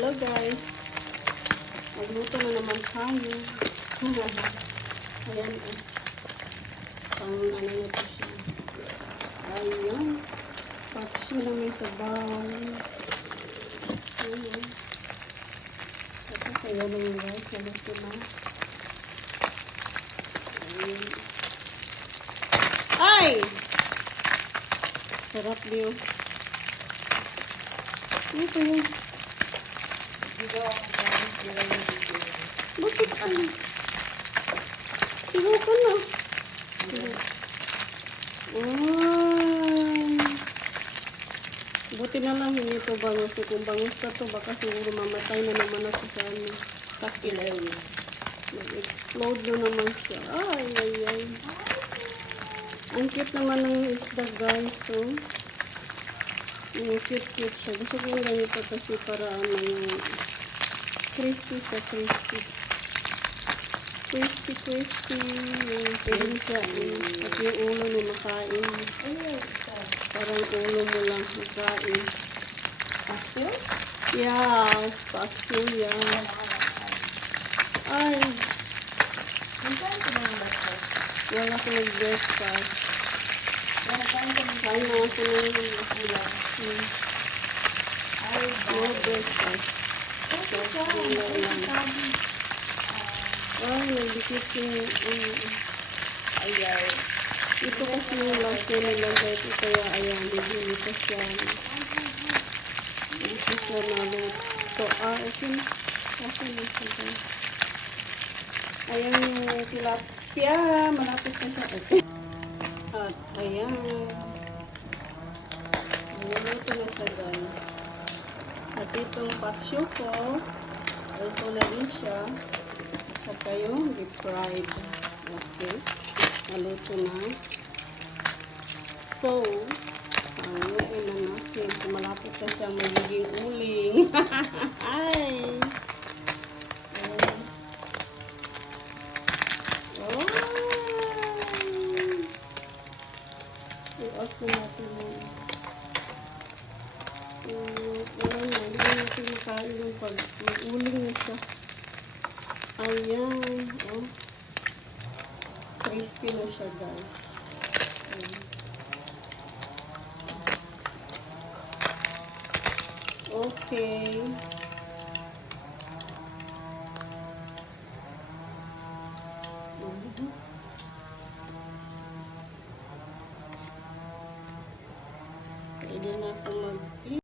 Hello guys. Magluto na naman tayo. Ayan o. Pang ano na po siya. Ayan. Paksyo na may sabaw. Ayan. Ito kaya naman guys. Naluto na. Ayan. Ay! Sarap niyo. Ito yun. Bakit ano? Sigaw ka na. Buti na lang hindi ito bangus. Kung bangus ka to, baka siguro mamatay na naman ako sa ano. Sakit. Mag-explode na naman siya. Ay, ay, ay. Ang cute naman ng isda guys. So, cute siya. Gusto ko yung ganito kasi para ano yung crispy sa crispy. Crispy. Pwede siya. At yung ulo mo makain. Parang ulo mo lang makain. Paksyo? Yes, paksyo yan. Ay, wala ko nag-breakfast. Kain na ako ng no breakfast. Ay, nagdikit yung ito kasi yung last na nilagay ko kaya ayan, nagdinitas yan. Ito siya naluto. Okay na. Okay na siya. Ayan yung tilapia. Malapit na siya. At ayan. Naluto na siya guys. At itong paksyo ko, ito na rin siya. Saka yung deep fried. Okay. Naluto na. So, lutuin na natin. Malapit na siya magiging uling. Ay! Oh! I-off na natin yun. Hindi natin makain yung pag mag-uling na siya. Ayan. Oh. Crispy na siya guys. Ayan. Okay.